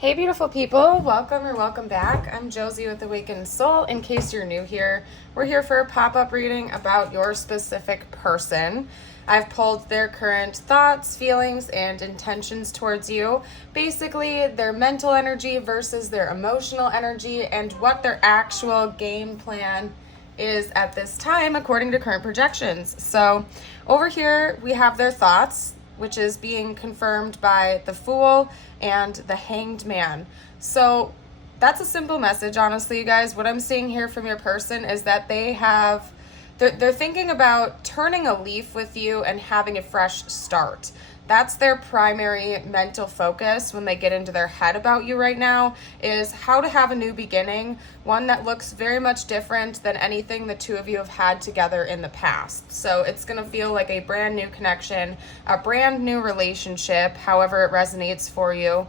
Hey beautiful people, welcome or welcome back. I'm Josie with Awakened Soul. In case you're new here, we're here for a pop-up reading about your specific person. I've pulled their current thoughts, feelings, and intentions towards you. Basically, their mental energy versus their emotional energy and what their actual game plan is at this time according to current projections. So over here we have their thoughts, which is being confirmed by the Fool and the Hanged Man. So that's a simple message, honestly, you guys. What I'm seeing here from your person is that they're thinking about turning a leaf with you and having a fresh start. That's their primary mental focus when they get into their head about you right now, is how to have a new beginning, one that looks very much different than anything the two of you have had together in the past. So it's going to feel like a brand new connection, a brand new relationship, however it resonates for you,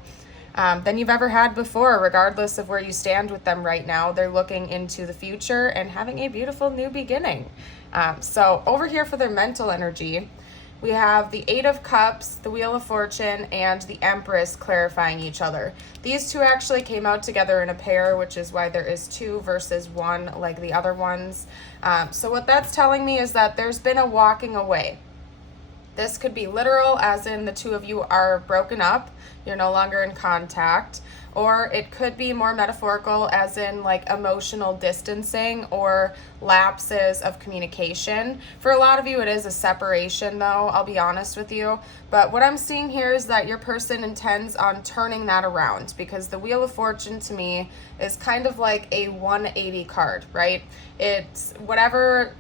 than you've ever had before, regardless of where you stand with them right now. They're looking into the future and having a beautiful new beginning. So over here for their mental energy, we have the Eight of Cups, the Wheel of Fortune, and the Empress clarifying each other. These two actually came out together in a pair, which is why there is two versus one like the other ones. So what that's telling me is that there's been a walking away. This could be literal, as in the two of you are broken up, you're no longer in contact, or it could be more metaphorical, as in like emotional distancing or lapses of communication. For a lot of you, it is a separation though, I'll be honest with you. But what I'm seeing here is that your person intends on turning that around, because the Wheel of Fortune to me is kind of like a 180 card, right? It's whatever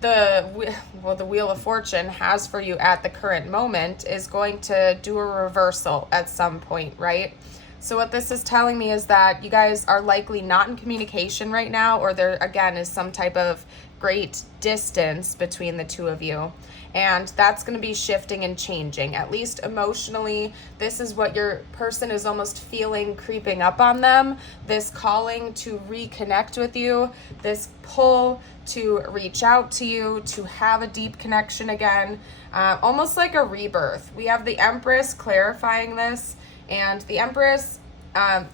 the Wheel of Fortune has for you at the current moment is going to do a reversal at some point, right? So what this is telling me is that you guys are likely not in communication right now, or there again is some type of great distance between the two of you. And that's going to be shifting and changing, at least emotionally. This is what your person is almost feeling creeping up on them. This calling to reconnect with you, this pull to reach out to you, to have a deep connection again, almost like a rebirth. We have the Empress clarifying this, and the Empress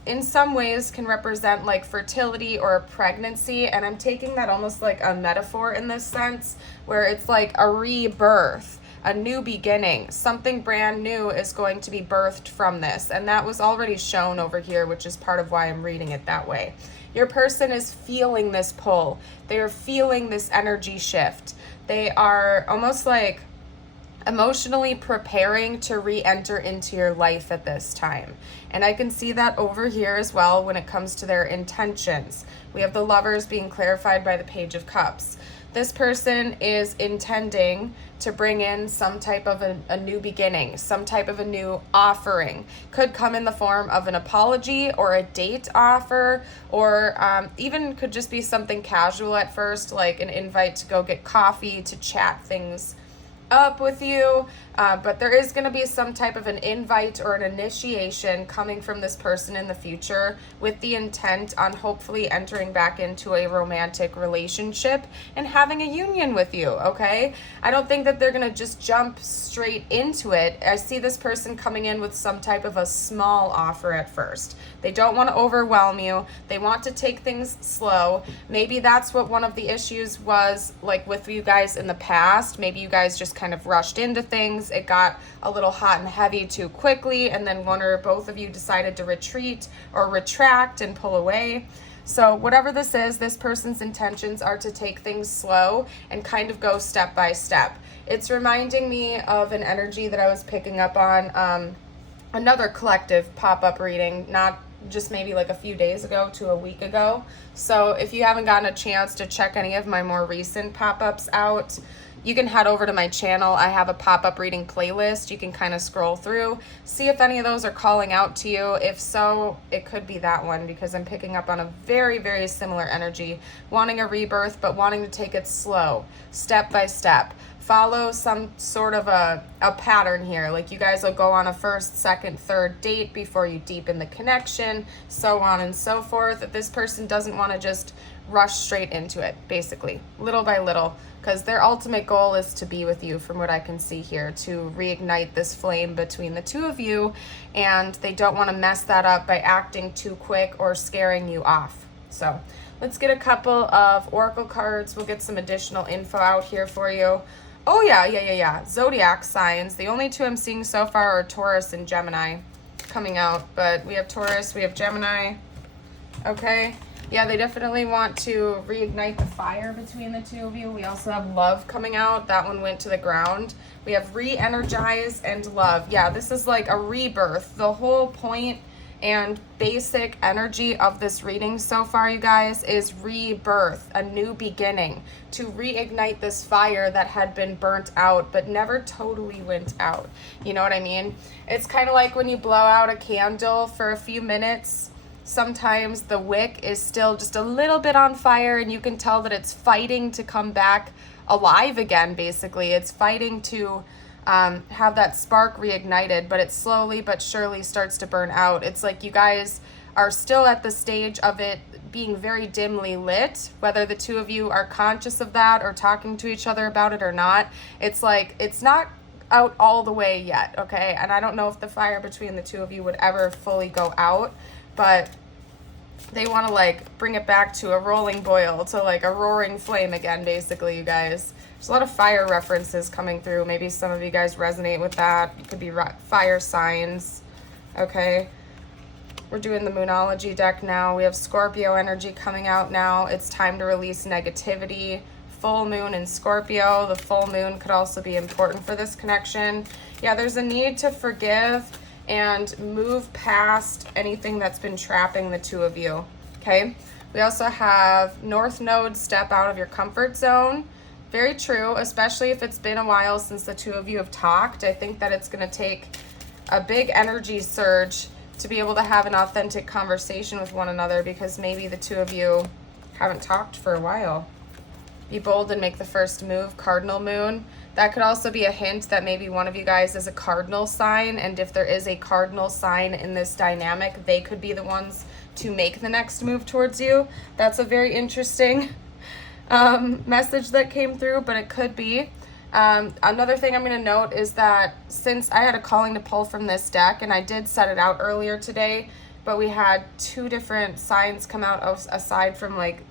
in some ways can represent like fertility or a pregnancy, and I'm taking that almost like a metaphor in this sense, where it's like a rebirth, a new beginning. Something brand new is going to be birthed from this, and that was already shown over here, which is part of why I'm reading it that way. Your person is feeling this pull. They are feeling this energy shift. They are almost like emotionally preparing to re-enter into your life at this time. And I can see that over here as well when it comes to their intentions. We have the Lovers being clarified by the Page of Cups. This person is intending to bring in some type of a new beginning, some type of a new offering. Could come in the form of an apology or a date offer, or even could just be something casual at first, like an invite to go get coffee, to chat things up with you, but there is going to be some type of an invite or an initiation coming from this person in the future, with the intent on hopefully entering back into a romantic relationship and having a union with you, okay? I don't think that they're going to just jump straight into it. I see this person coming in with some type of a small offer at first. They don't want to overwhelm you. They want to take things slow. Maybe that's what one of the issues was like with you guys in the past. Maybe you guys just kind of rushed into things. It got a little hot and heavy too quickly, and then one or both of you decided to retreat or retract and pull away. So whatever this is, this person's intentions are to take things slow and kind of go step by step. It's reminding me of an energy that I was picking up on another collective pop-up reading, not just maybe like a few days ago to a week ago. So if you haven't gotten a chance to check any of my more recent pop-ups out, you can head over to my channel. I have a pop-up reading playlist. You can kind of scroll through, see if any of those are calling out to you. If so, it could be that one, because I'm picking up on a very, very similar energy, wanting a rebirth, but wanting to take it slow, step by step. Follow some sort of a pattern here. Like you guys will go on a first, second, third date before you deepen the connection, so on and so forth. If this person doesn't want to just rush straight into it, basically, little by little, because their ultimate goal is to be with you, from what I can see here, to reignite this flame between the two of you, and they don't want to mess that up by acting too quick or scaring you off. So let's get a couple of oracle cards. We'll get some additional info out here for you. Oh yeah. Zodiac signs. The only two I'm seeing so far are Taurus and Gemini coming out, but we have Taurus, we have Gemini. Okay. Yeah, they definitely want to reignite the fire between the two of you. We also have love coming out. That one went to the ground. We have re-energize and love. Yeah, this is like a rebirth. The whole point and basic energy of this reading so far, you guys, is rebirth, a new beginning, to reignite this fire that had been burnt out but never totally went out. You know what I mean? It's kind of like when you blow out a candle for a few minutes. Sometimes the wick is still just a little bit on fire, and you can tell that it's fighting to come back alive again, basically. It's fighting to have that spark reignited, but it slowly but surely starts to burn out. It's like you guys are still at the stage of it being very dimly lit, whether the two of you are conscious of that or talking to each other about it or not. It's like it's not out all the way yet, okay? And I don't know if the fire between the two of you would ever fully go out, but they want to like bring it back to a rolling boil, to like a roaring flame again, basically, you guys. There's a lot of fire references coming through. Maybe some of you guys resonate with that. It could be fire signs. Okay. We're doing the Moonology deck now. We have Scorpio energy coming out now. It's time to release negativity. Full moon in Scorpio. The full moon could also be important for this connection. Yeah, there's a need to forgive and move past anything that's been trapping the two of you. Okay. We also have North Node, step out of your comfort zone. Very true, especially if it's been a while since the two of you have talked. I think that it's going to take a big energy surge to be able to have an authentic conversation with one another, because maybe the two of you haven't talked for a while. Be bold and make the first move, cardinal moon. That could also be a hint that maybe one of you guys is a cardinal sign, and if there is a cardinal sign in this dynamic, they could be the ones to make the next move towards you. That's a very interesting message that came through, but it could be. Another thing I'm going to note is that since I had a calling to pull from this deck, and I did set it out earlier today, but we had two different signs come out aside from like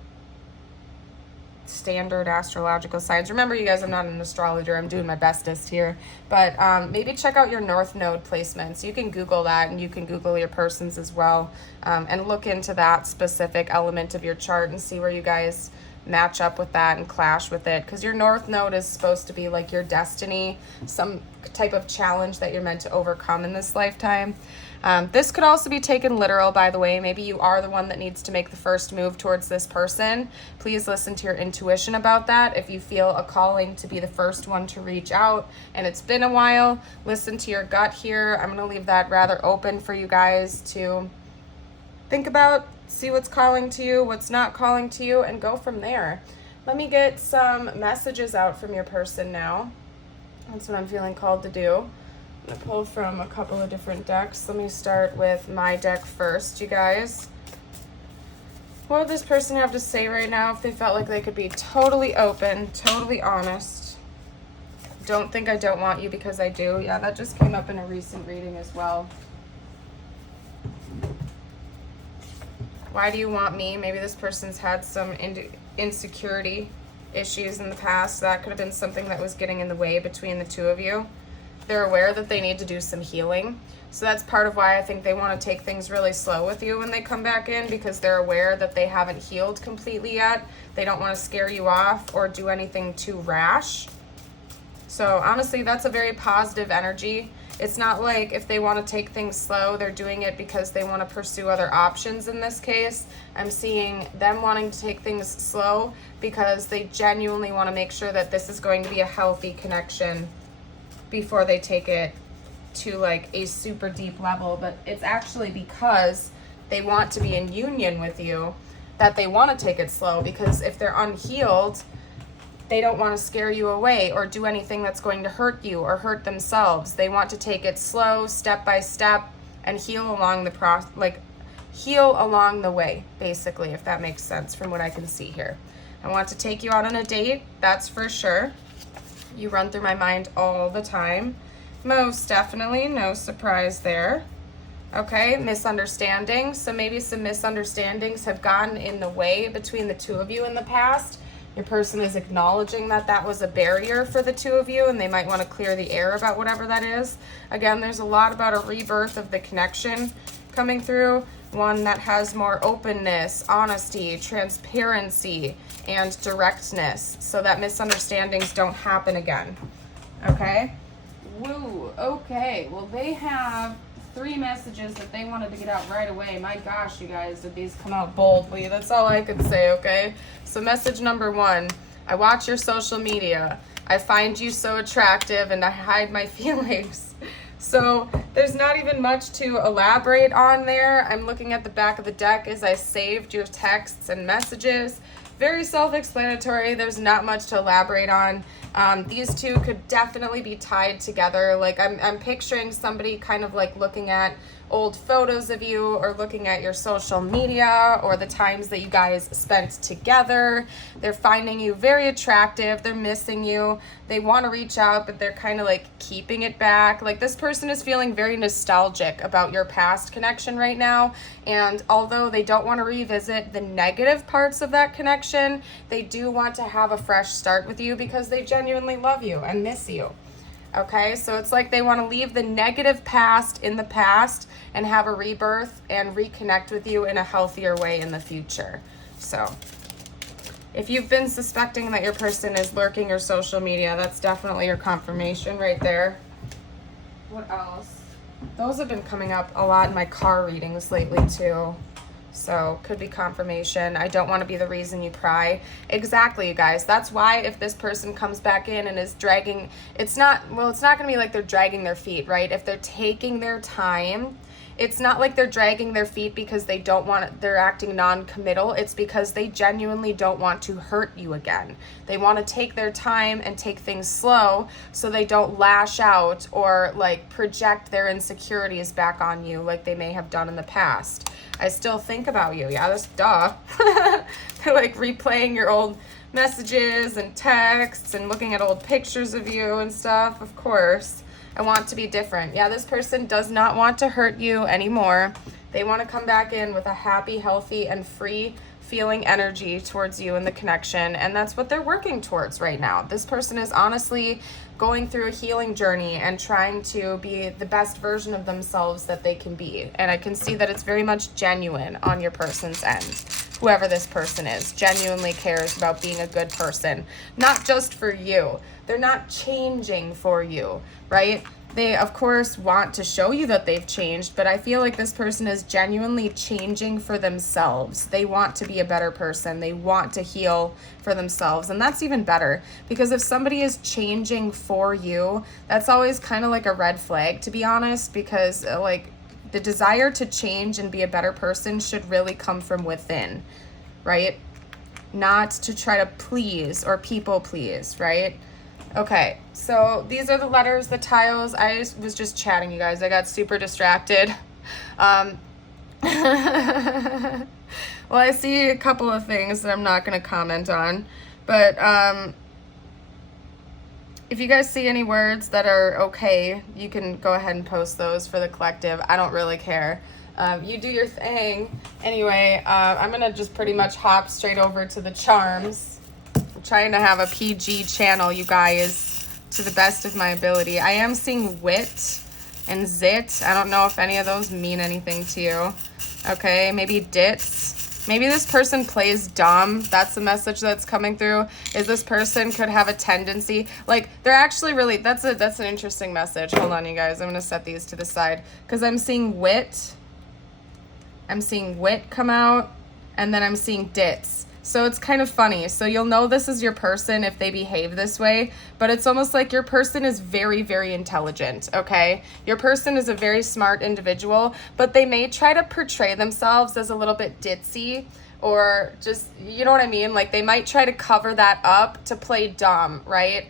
standard astrological signs. Remember, you guys, I'm not an astrologer. I'm doing my bestest here. But maybe check out your North Node placements. You can Google that, and you can Google your persons as well, and look into that specific element of your chart and see where you guys match up with that and clash with it, because your North Node is supposed to be like your destiny, some type of challenge that you're meant to overcome in this lifetime. This could also be taken literal, by the way. Maybe you are the one that needs to make the first move towards this person. Please listen to your intuition about that. If you feel a calling to be the first one to reach out and it's been a while, listen to your gut here. I'm going to leave that rather open for you guys to think about, see what's calling to you, what's not calling to you, and go from there. Let me get some messages out from your person now. That's what I'm feeling called to do. I'm going to pull from a couple of different decks. Let me start with my deck first, you guys. What would this person have to say right now if they felt like they could be totally open, totally honest? Don't think I don't want you, because I do. Yeah, that just came up in a recent reading as well. Why do you want me? Maybe this person's had some insecurity issues in the past. That could have been something that was getting in the way between the two of you. They're aware that they need to do some healing. So that's part of why I think they want to take things really slow with you when they come back in, because they're aware that they haven't healed completely yet. They don't want to scare you off or do anything too rash. So honestly, that's a very positive energy. It's not like if they want to take things slow, they're doing it because they want to pursue other options in this case. I'm seeing them wanting to take things slow because they genuinely want to make sure that this is going to be a healthy connection before they take it to like a super deep level. But it's actually because they want to be in union with you that they want to take it slow, because if they're unhealed, they don't want to scare you away or do anything that's going to hurt you or hurt themselves. They want to take it slow, step by step, and heal along the process, like heal along the way, basically, if that makes sense from what I can see here. I want to take you out on a date, that's for sure. You run through my mind all the time. Most definitely, no surprise there. Okay, misunderstandings. So maybe some misunderstandings have gotten in the way between the two of you in the past. Your person is acknowledging that that was a barrier for the two of you, and they might want to clear the air about whatever that is. Again, there's a lot about a rebirth of the connection coming through. One that has more openness, honesty, transparency, and directness, so that misunderstandings don't happen again. Okay? Woo. Okay. Well, they have 3 messages that they wanted to get out right away. My gosh, you guys, did these come out boldly? That's all I could say, okay? So message number 1, I watch your social media. I find you so attractive and I hide my feelings. So there's not even much to elaborate on there. I'm looking at the back of the deck as I saved your texts and messages. Very self-explanatory. There's not much to elaborate on. These two could definitely be tied together. Like I'm picturing somebody kind of like looking at old photos of you or looking at your social media or the times that you guys spent together. They're finding you very attractive. They're missing you. They want to reach out, but they're kind of like keeping it back. Like this person is feeling very nostalgic about your past connection right now. And although they don't want to revisit the negative parts of that connection, they do want to have a fresh start with you because they genuinely love you and miss you. Okay, so it's like they want to leave the negative past in the past and have a rebirth and reconnect with you in a healthier way in the future. So if you've been suspecting that your person is lurking your social media, that's definitely your confirmation right there. What else? Those have been coming up a lot in my car readings lately too. So could be confirmation. I don't want to be the reason you pry. Exactly, you guys. That's why if this person comes back in and is dragging, it's not going to be like they're dragging their feet, right? If they're taking their time, it's not like they're dragging their feet because they don't want it, they're acting non-committal. It's because they genuinely don't want to hurt you again. They want to take their time and take things slow so they don't lash out or like project their insecurities back on you like they may have done in the past. I still think about you. Yeah, that's duh. They're like replaying your old messages and texts and looking at old pictures of you and stuff. Of course. I want to be different. Yeah, this person does not want to hurt you anymore. They want to come back in with a happy, healthy, and free feeling energy towards you and the connection. And that's what they're working towards right now. This person is honestly going through a healing journey and trying to be the best version of themselves that they can be. And I can see that it's very much genuine on your person's end. Whoever this person is genuinely cares about being a good person, not just for you. They're not changing for you, right? They, of course, want to show you that they've changed, but I feel like this person is genuinely changing for themselves. They want to be a better person. They want to heal for themselves, and that's even better, because if somebody is changing for you, that's always kind of like a red flag, to be honest, because like the desire to change and be a better person should really come from within, right? Not to try to please or people please, right? Okay, so these are the letters, the tiles. I was just chatting, you guys. I got super distracted. Well, I see a couple of things that I'm not going to comment on, but if you guys see any words that are okay, you can go ahead and post those for the collective. I don't really care. You do your thing. Anyway, I'm going to just pretty much hop straight over to the charms. I'm trying to have a PG channel, you guys, to the best of my ability. I am seeing wit and zit. I don't know if any of those mean anything to you. Okay, maybe dits. Maybe this person plays dumb. That's the message that's coming through. Is this person could have a tendency, like they're actually really, that's an interesting message. Hold on, you guys. I'm going to set these to the side because I'm seeing wit. I'm seeing wit come out, and then I'm seeing dits. So it's kind of funny. So you'll know this is your person if they behave this way, but it's almost like your person is very, very intelligent, okay? Your person is a very smart individual, but they may try to portray themselves as a little bit ditzy or just, you know what I mean? Like they might try to cover that up to play dumb, right?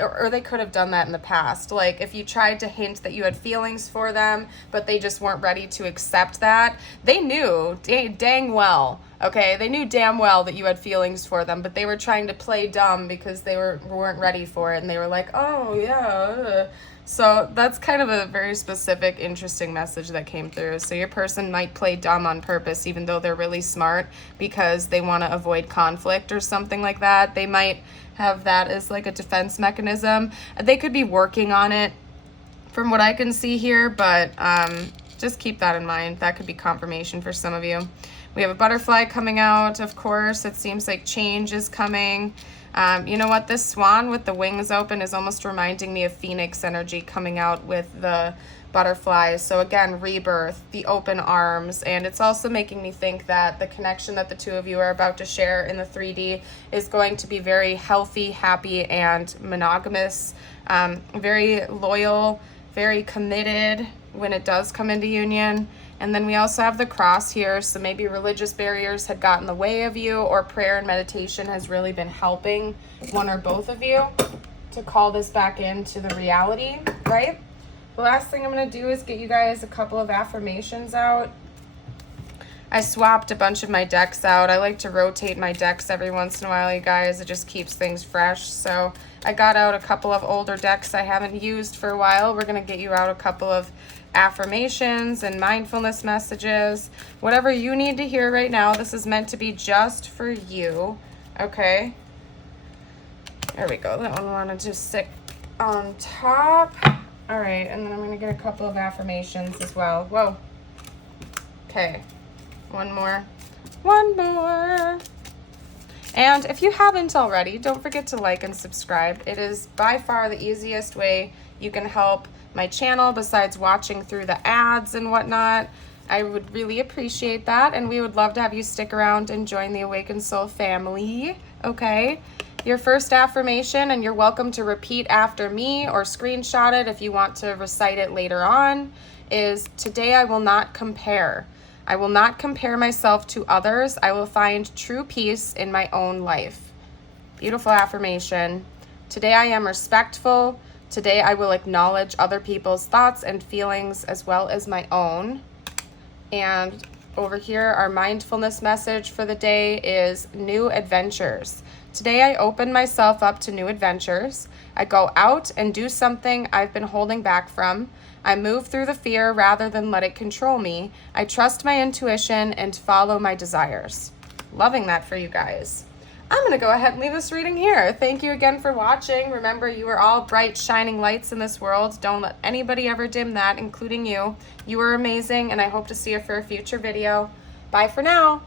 Or they could have done that in the past. Like if you tried to hint that you had feelings for them, but they just weren't ready to accept that, they knew dang well, okay? They knew damn well that you had feelings for them, but they were trying to play dumb because they weren't ready for it, and they were like, oh yeah. So that's kind of a very specific, interesting message that came through. So your person might play dumb on purpose, even though they're really smart, because they want to avoid conflict or something like that. They might have that as like a defense mechanism. They could be working on it from what I can see here, but just keep that in mind. That could be confirmation for some of you. We have a butterfly coming out, of course. It seems like change is coming. You know what? This swan with the wings open is almost reminding me of Phoenix energy coming out with the butterflies. So again, rebirth, the open arms, and it's also making me think that the connection that the two of you are about to share in the 3D is going to be very healthy, happy, and monogamous, very loyal, very committed when it does come into union. And then we also have the cross here, so maybe religious barriers had gotten in the way of you, or prayer and meditation has really been helping one or both of you to call this back into the reality, right? The last thing I'm going to do is get you guys a couple of affirmations out. I swapped a bunch of my decks out. I like to rotate my decks every once in a while, you guys. It just keeps things fresh. So I got out a couple of older decks I haven't used for a while. We're going to get you out a couple of affirmations and mindfulness messages, whatever you need to hear right now. This is meant to be just for you, okay? There we go. That one wanted to stick on top. All right, and then I'm gonna get a couple of affirmations as well. Whoa. Okay, one more. And if you haven't already, don't forget to like and subscribe. It is by far the easiest way you can help my channel besides watching through the ads and whatnot. I would really appreciate that, and we would love to have you stick around and join the Awakened Soul family, okay? Your first affirmation, and you're welcome to repeat after me or screenshot it if you want to recite it later on, is today I will not compare. I will not compare myself to others. I will find true peace in my own life. Beautiful affirmation. Today I am respectful. Today I will acknowledge other people's thoughts and feelings as well as my own. And over here, our mindfulness message for the day is new adventures. Today I open myself up to new adventures. I go out and do something I've been holding back from. I move through the fear rather than let it control me. I trust my intuition and follow my desires. Loving that for you guys. I'm going to go ahead and leave this reading here. Thank you again for watching. Remember, you are all bright, shining lights in this world. Don't let anybody ever dim that, including you. You are amazing, and I hope to see you for a future video. Bye for now.